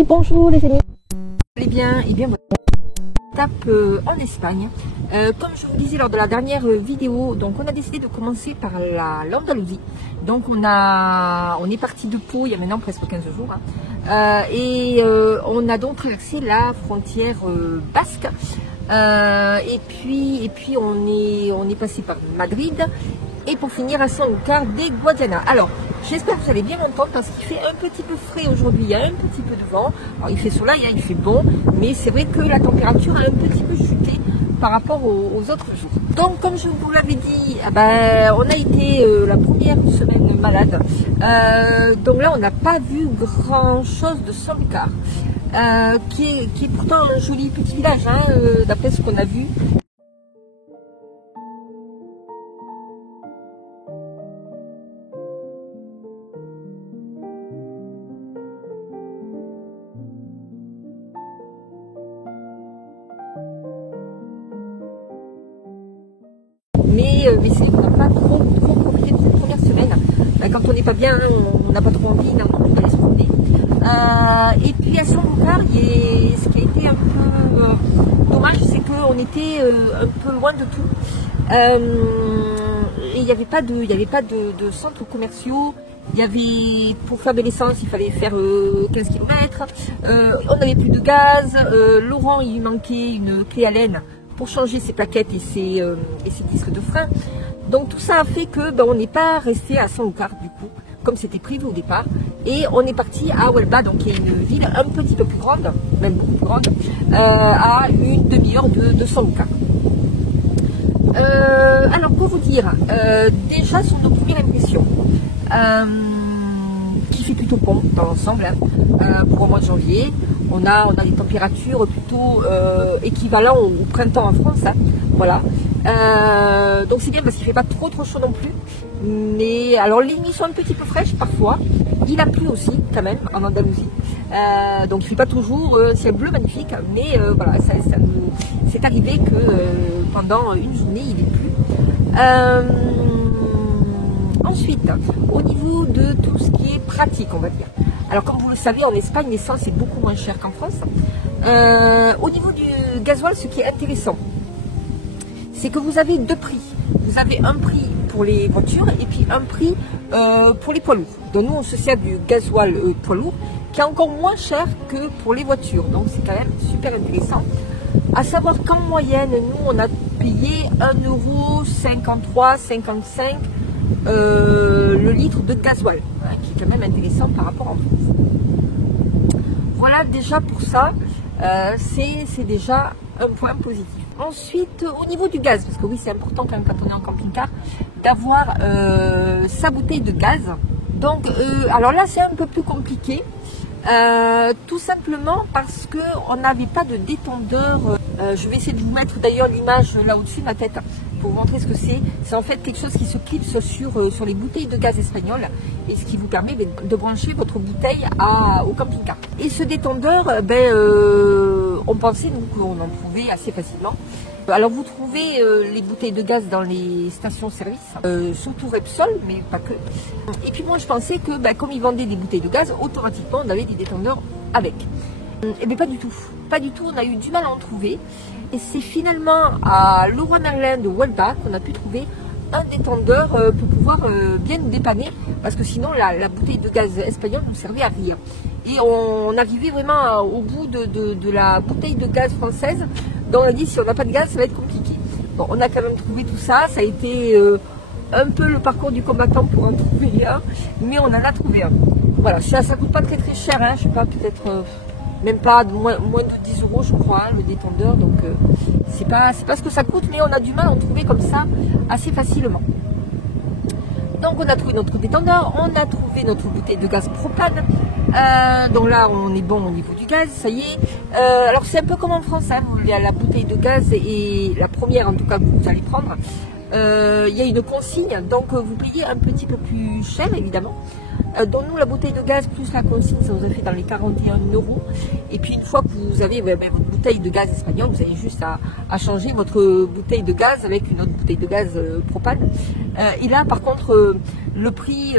Oui, bonjour les amis. Allez bien, et bien voilà. Étape en Espagne. Comme je vous disais lors de la dernière vidéo, donc on a décidé de commencer par l'Andalousie. Donc on est parti de Pau il y a maintenant presque 15 jours. On a donc traversé la frontière basque. Et puis on est passé par Madrid. Et pour finir à Sanlúcar de Guadiana. Alors, j'espère que vous allez bien m'entendre parce qu'il fait un petit peu frais aujourd'hui, il y a un petit peu de vent. Alors, il fait soleil, il fait bon, mais c'est vrai que la température a un petit peu chuté par rapport aux autres jours. Donc, comme je vous l'avais dit, on a été la première semaine malade. Donc là, on n'a pas vu grand chose de Sanlúcar, qui est pourtant un joli petit village, d'après ce qu'on a vu. Mais on n'a pas trop profité de cette première semaine. Quand on n'est pas bien, on n'a pas trop envie d'aller se promener. Et puis à Sanlúcar, ce qui a été un peu dommage, c'est qu'on était un peu loin de tout. Et il n'y avait pas de centres commerciaux. Pour faire de l'essence, il fallait faire 15 km. On n'avait plus de gaz. Laurent, il lui manquait une clé Allen pour changer ses plaquettes et ses disques de frein. Donc tout ça a fait que on n'est pas resté à Sanlúcar du coup, comme c'était prévu au départ. Et on est parti à Huelva, donc qui est une ville un petit peu plus grande, même beaucoup plus grande, à une demi-heure de Sanlúcar. Alors pour vous dire, déjà sur nos premières impressions, qui fait plutôt bon dans l'ensemble, pour le mois de janvier. On a des températures plutôt équivalentes au printemps en France, voilà. Donc c'est bien parce qu'il ne fait pas trop chaud non plus. Mais alors les nuits sont un petit peu fraîches parfois. Il a plu aussi quand même en Andalousie. Donc il ne fait pas toujours ciel bleu magnifique, mais voilà, c'est arrivé que pendant une journée il est plu. Ensuite, au niveau de tout ce qui est pratique, on va dire. Alors comme vous le savez, en Espagne, l'essence est beaucoup moins cher qu'en France. Au niveau du gasoil, ce qui est intéressant, c'est que vous avez deux prix. Vous avez un prix pour les voitures et puis un prix pour les poids lourds. Donc nous, on se sert du gasoil poids lourd, qui est encore moins cher que pour les voitures. Donc c'est quand même super intéressant. À savoir qu'en moyenne, nous, on a payé 1,53 €, 55 le litre de gasoil, qui est quand même intéressant par rapport en France. Voilà déjà pour ça, c'est déjà un point positif. Ensuite, au niveau du gaz, parce que oui, c'est important quand même quand on est en camping-car, d'avoir sa bouteille de gaz. Donc, alors là, c'est un peu plus compliqué, tout simplement parce qu'on n'avait pas de détendeur. Je vais essayer de vous mettre d'ailleurs l'image là au-dessus de ma tête pour vous montrer ce que c'est. C'est en fait quelque chose qui se clipse sur les bouteilles de gaz espagnoles et ce qui vous permet de brancher votre bouteille au camping-car. Et ce détendeur, on pensait qu'on en trouvait assez facilement. Alors vous trouvez les bouteilles de gaz dans les stations-service, surtout Repsol, mais pas que. Et puis moi je pensais que comme ils vendaient des bouteilles de gaz, automatiquement on avait des détendeurs avec. Et bien pas du tout. Pas du tout, on a eu du mal à en trouver. Et c'est finalement à Leroy Merlin de Huelva qu'on a pu trouver un détendeur pour pouvoir bien nous dépanner. Parce que sinon la bouteille de gaz espagnole ne servait à rien. Et on arrivait vraiment au bout de la bouteille de gaz française. Donc on a dit si on n'a pas de gaz ça va être compliqué. Bon, on a quand même trouvé tout ça. Ça a été un peu le parcours du combattant pour en trouver un. Mais on en a trouvé un. Voilà, ça ne coûte pas très cher. Je sais pas, peut-être... même pas moins de 10 € je crois, le détendeur, donc c'est pas ce que ça coûte, mais on a du mal à en trouver comme ça assez facilement. Donc on a trouvé notre détendeur, on a trouvé notre bouteille de gaz propane, donc là on est bon au niveau du gaz, ça y est. Alors c'est un peu comme en France, la bouteille de gaz et la première en tout cas que vous allez prendre, il y a une consigne, donc vous payez un petit peu plus cher évidemment. Donc nous, la bouteille de gaz plus la consigne, ça vous a fait dans les 41 €. Et puis une fois que vous avez votre bouteille de gaz espagnol, vous avez juste à changer votre bouteille de gaz avec une autre bouteille de gaz propane. Et là par contre, le prix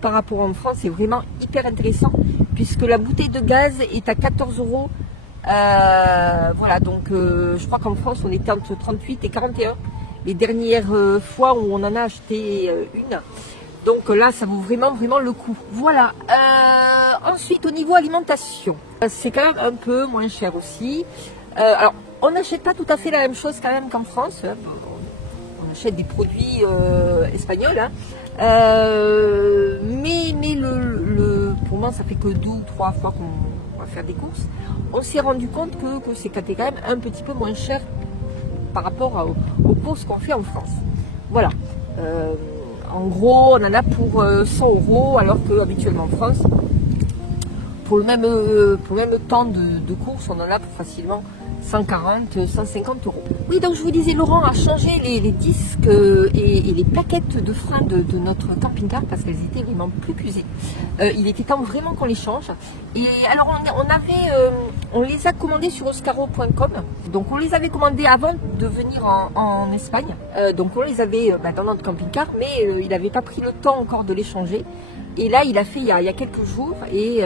par rapport en France est vraiment hyper intéressant, puisque la bouteille de gaz est à 14 €. Voilà, donc je crois qu'en France on était entre 38 et 41 les dernières fois où on en a acheté une. Donc là, ça vaut vraiment le coup. Voilà. Ensuite, au niveau alimentation, c'est quand même un peu moins cher aussi. Alors, on n'achète pas tout à fait la même chose quand même qu'en France. On achète des produits espagnols. Hein. Mais pour moi, ça fait que 2 ou 3 fois qu'on va faire des courses. On s'est rendu compte que c'était quand même un petit peu moins cher par rapport aux courses qu'on fait en France. Voilà. En gros, on en a pour 100 €, alors qu'habituellement en France, pour le même temps de course, on en a pour facilement 140, 150 €. Oui, donc je vous disais, Laurent a changé les disques et les plaquettes de frein de notre camping-car parce qu'elles étaient vraiment plus usées. Il était temps vraiment qu'on les change. Et alors on les a commandés sur oscaro.com. Donc on les avait commandés avant de venir en Espagne. Donc on les avait dans notre camping-car, mais il n'avait pas pris le temps encore de les changer. Et là, il a fait il y a quelques jours et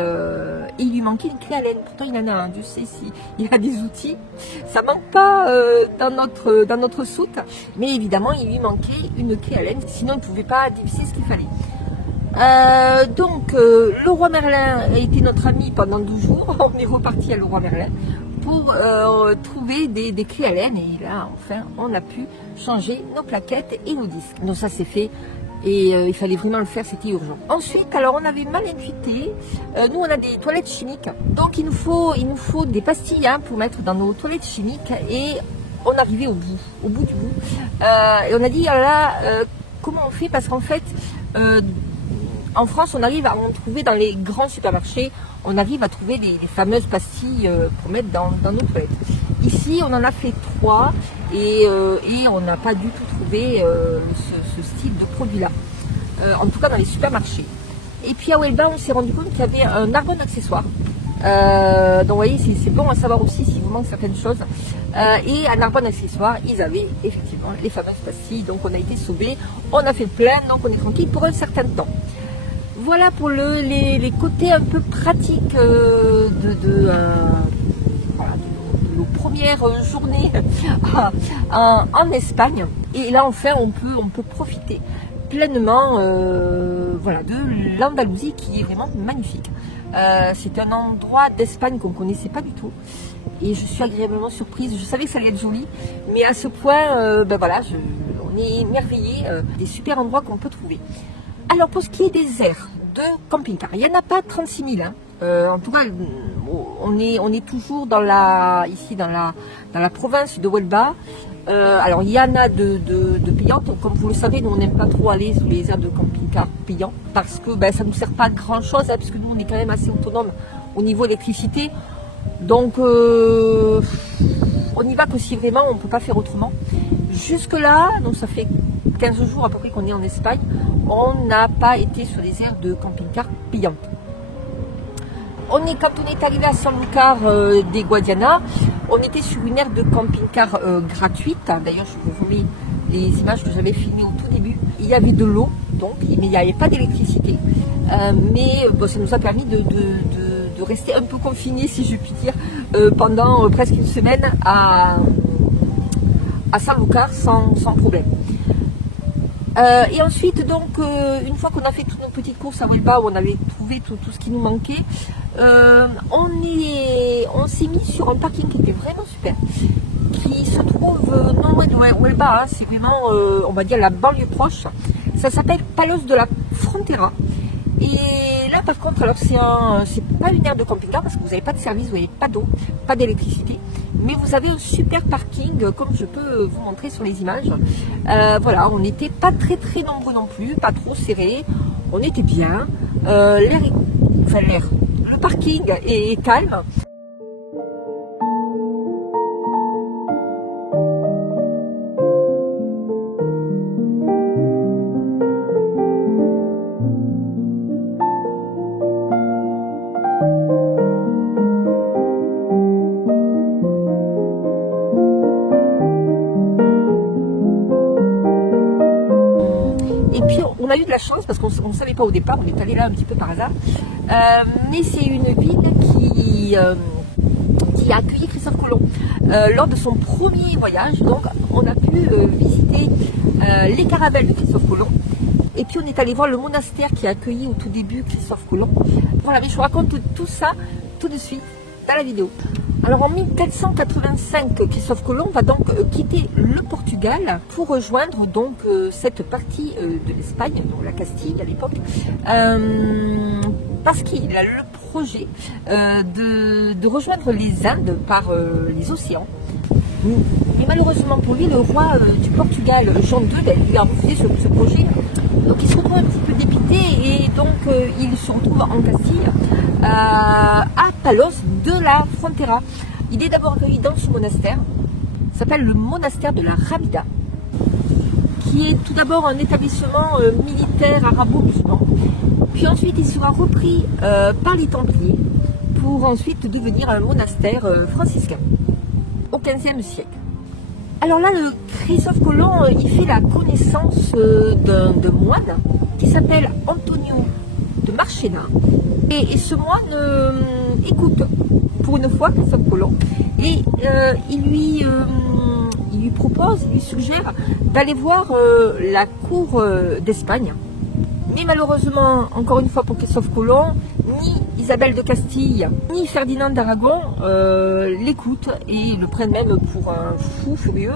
il lui manquait une clé Allen. Pourtant, il en a un. Dieu sait s'il a des outils. Ça manque pas dans notre soute. Mais évidemment, il lui manquait une clé Allen. Sinon, il ne pouvait pas dévisser ce qu'il fallait. Donc, Leroy Merlin a été notre ami pendant 12 jours. On est reparti à Leroy Merlin pour trouver des clés Allen. Et là, enfin, on a pu changer nos plaquettes et nos disques. Donc ça, c'est fait. Et il fallait vraiment le faire, c'était urgent. Ensuite, alors on avait mal intuité, nous on a des toilettes chimiques, donc il nous faut des pastilles pour mettre dans nos toilettes chimiques, et on arrivait au bout du bout. Et on a dit, alors là, comment on fait, parce qu'en fait, en France on arrive à en trouver dans les grands supermarchés, on arrive à trouver les fameuses pastilles pour mettre dans nos toilettes. Ici on en a fait 3 et on n'a pas du tout trouvé ce style de produit là, en tout cas dans les supermarchés. Et puis à Huelva on s'est rendu compte qu'il y avait un arbre accessoire, donc vous voyez c'est bon à savoir aussi si vous manque certaines choses, et à Narbonne accessoire ils avaient effectivement les fameuses pastilles, donc on a été sauvés, on a fait le plein, donc on est tranquille pour un certain temps. Voilà pour les côtés un peu pratiques de nos premières journées en Espagne. Et là enfin on peut profiter pleinement voilà, de l'Andalousie qui est vraiment magnifique. C'est un endroit d'Espagne qu'on ne connaissait pas du tout. Et je suis agréablement surprise. Je savais que ça allait être joli, mais à ce point, voilà, on est émerveillé des super endroits qu'on peut trouver. Alors pour ce qui est des aires de camping-car, il n'y en a pas 36 000. En tout cas, on est toujours ici dans la province de Huelva. Alors il y en a de payantes. Comme vous le savez, nous on n'aime pas trop aller sur les aires de camping-car payants parce que ça ne nous sert pas à grand chose, puisque nous on est quand même assez autonome au niveau électricité. Donc on y va que si vraiment on ne peut pas faire autrement. Jusque là, donc ça fait 15 jours à peu près qu'on est en Espagne, on n'a pas été sur les aires de camping-car payantes. Quand on est arrivé à Sanlúcar de Guadiana, on était sur une aire de camping-car gratuite. D'ailleurs, je vous remets les images que j'avais filmées au tout début. Il y avait de l'eau, donc, mais il n'y avait pas d'électricité. Mais ça nous a permis de rester un peu confinés, si je puis dire, pendant presque une semaine à Sanlúcar sans problème. Et ensuite, donc, une fois qu'on a fait toutes nos petites courses à Huelva, où on avait trouvé tout ce qui nous manquait, on s'est mis sur un parking qui était vraiment super, qui se trouve non loin de Huelva, c'est vraiment, on va dire, la banlieue proche. Ça s'appelle Palos de la Frontera. Et là, par contre, alors c'est pas une aire de camping-car parce que vous n'avez pas de service, vous n'avez pas d'eau, pas d'électricité, mais vous avez un super parking, comme je peux vous montrer sur les images. Voilà, on n'était pas très nombreux non plus, pas trop serré, on était bien. Le parking est calme. on a eu de la chance parce qu'on ne savait pas au départ, on est allé là un petit peu par hasard. Mais c'est une ville qui a accueilli Christophe Colomb lors de son premier voyage. Donc on a pu visiter les caravelles de Christophe Colomb. Et puis on est allé voir le monastère qui a accueilli au tout début Christophe Colomb. Voilà, mais je vous raconte tout ça tout de suite dans la vidéo. Alors en 1485, Christophe Colomb va donc quitter le Portugal pour rejoindre donc cette partie de l'Espagne, donc la Castille à l'époque, parce qu'il a le projet de rejoindre les Indes par les océans. Mais malheureusement pour lui, le roi du Portugal, Jean II, il a refusé ce projet. Donc il se retrouve un petit peu dépité et donc il se retrouve en Castille, à Palos de la Frontera. Il est d'abord accueilli dans ce monastère, s'appelle le monastère de la Rábida, qui est tout d'abord un établissement militaire arabo-musulman. Puis ensuite il sera repris par les Templiers pour ensuite devenir un monastère franciscain au XVe siècle. Alors là, le Christophe Colomb, il fait la connaissance d'un moine qui s'appelle Antonio de Marchena. Et ce moine écoute pour une fois Christophe Colomb et il lui propose, il lui suggère d'aller voir la cour d'Espagne. Mais malheureusement, encore une fois pour Christophe Colomb, ni Isabelle de Castille, ni Ferdinand d'Aragon l'écoutent et le prennent même pour un fou furieux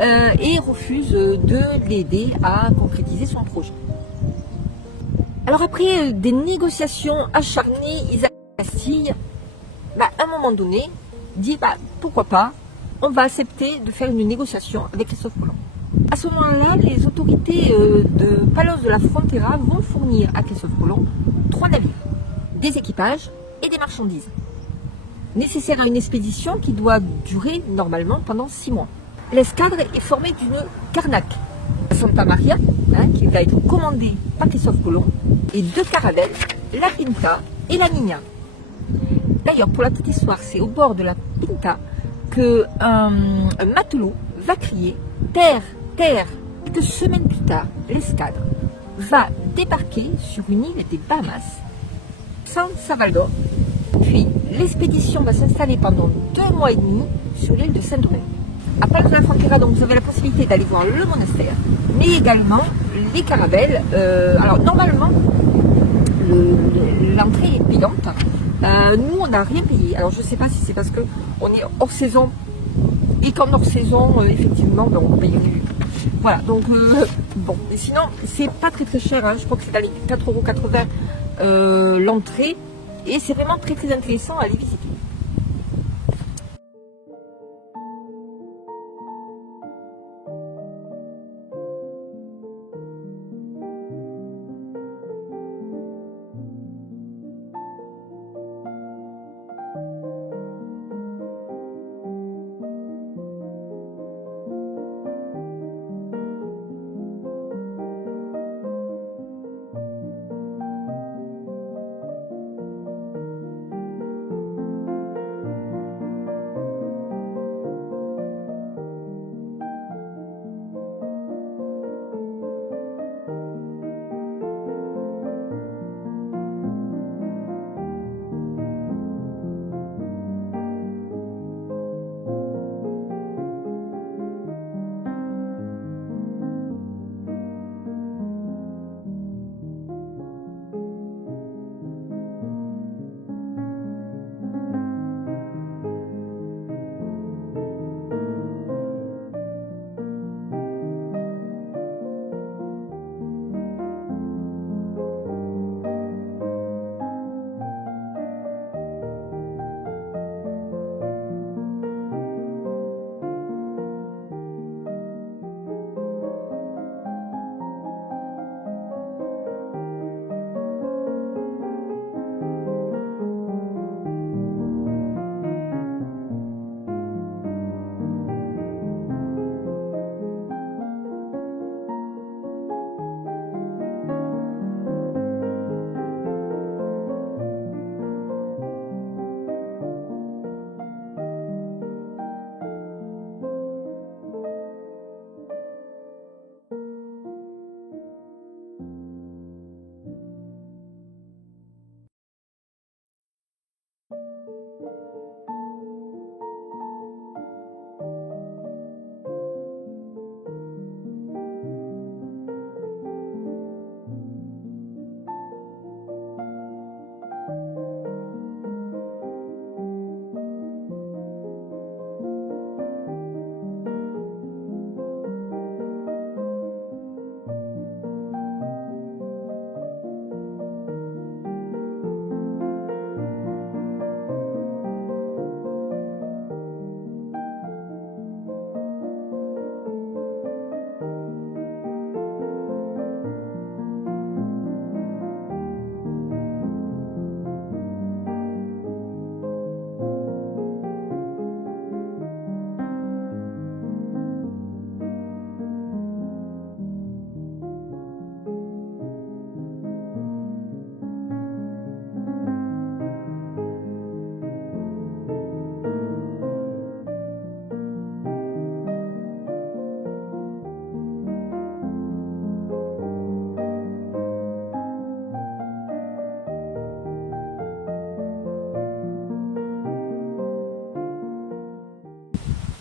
et refusent de l'aider à concrétiser son projet. Alors après des négociations acharnées, Isabelle de Castille, à un moment donné, dit pourquoi pas, on va accepter de faire une négociation avec Christophe Colomb. À ce moment-là, les autorités de Palos de la Frontera vont fournir à Christophe Colomb 3 navires, des équipages et des marchandises, nécessaires à une expédition qui doit durer normalement pendant 6 mois. L'escadre est formée d'une carnac, Santa Maria, qui va être commandée par Christophe Colomb, et 2 caravelles, la Pinta et la Niña. D'ailleurs, pour la petite histoire, c'est au bord de la Pinta qu'un matelot va crier « Terre, terre !» Quelques semaines plus tard, l'escadre va débarquer sur une île des Bahamas, San Salvador. Puis l'expédition va s'installer pendant 2 mois et demi sur l'île de Saint-Domingue. À Palos de la Frontera, donc vous avez la possibilité d'aller voir le monastère, mais également les caravelles. Alors normalement, l'entrée est payante. Nous, on n'a rien payé. Alors je ne sais pas si c'est parce qu'on est hors saison et qu'en hors saison, effectivement, on paye du. Voilà, donc bon, mais sinon, c'est pas très cher. Je crois que c'est dans les 4,80 € l'entrée et c'est vraiment très intéressant à aller visiter.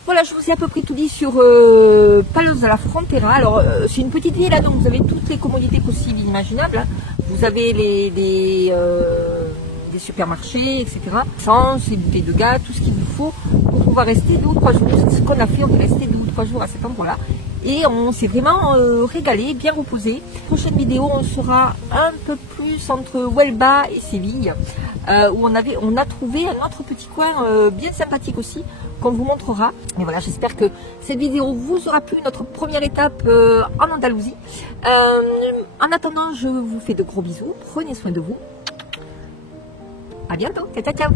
Voilà, je vous ai à peu près tout dit sur Palos de la Frontera. Alors, c'est une petite ville, là, donc vous avez toutes les commodités possibles, imaginables. Hein. Vous avez des supermarchés, etc. Essence, les bouteilles de gaz, tout ce qu'il vous faut pour pouvoir rester 2 ou 3 jours. C'est ce qu'on a fait, on est resté 2 ou 3 jours à cet endroit-là. Et on s'est vraiment régalé, bien reposé. Prochaine vidéo, on sera un peu plus entre Huelva et Séville, où on a trouvé un autre petit coin bien sympathique aussi, qu'on vous montrera. Mais voilà, j'espère que cette vidéo vous aura plu, notre première étape en Andalousie. En attendant, je vous fais de gros bisous, prenez soin de vous. À bientôt, ciao ciao.